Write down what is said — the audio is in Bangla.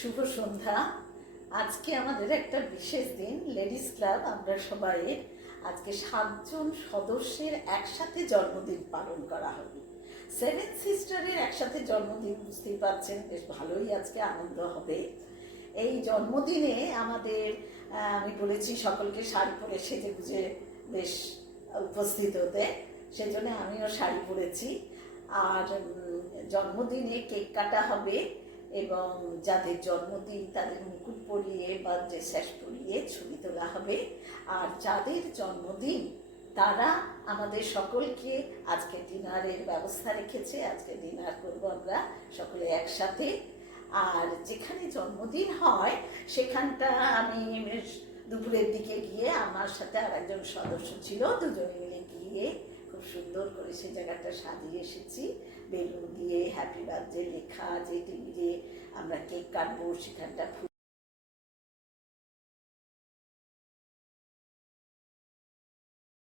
শুভ সন্ধ্যা। আজকে আমাদের একটা বিশেষ দিন। লেডিস ক্লাব আমরা সবাই আজকে 7 জন সদস্যের একসাথে জন্মদিন পালন করা হবে। 7 সিস্টারের একসাথে জন্মদিন, বুঝতেই পারছেন, বেশ ভালোই আজকে আনন্দ হবে। এই জন্মদিনে আমাদের আমি বলেছি সকলকে শাড়ি পরে সেজে গুজে বেশ উপস্থিত হতে, সেই জন্য আমিও শাড়ি পরেছি। আর জন্মদিনে কেক কাটা হবে এবং যাদের জন্মদিন তাদের মুকুট পরিয়ে বা ড্রেস পরিয়ে ছবি তোলা হবে। আর যাদের জন্মদিন তারা আমাদের সকলকে আজকে ডিনারের ব্যবস্থা রেখেছে। আজকে ডিনার করব আমরা সকলে একসাথে। আর যেখানে জন্মদিন হয় সেখানটা আমি দুপুরের দিকে গিয়ে, আমার সাথে আর একজন সদস্য ছিল, দুজনে মিলে গিয়ে খুব সুন্দর করে সেই জায়গাটা সাজিয়ে এসেছি। বেলুন দিয়ে হ্যাপি বার্থডে লেখা, যে টেবিলে আমরা কেক কাটবো সেখানটা ফুল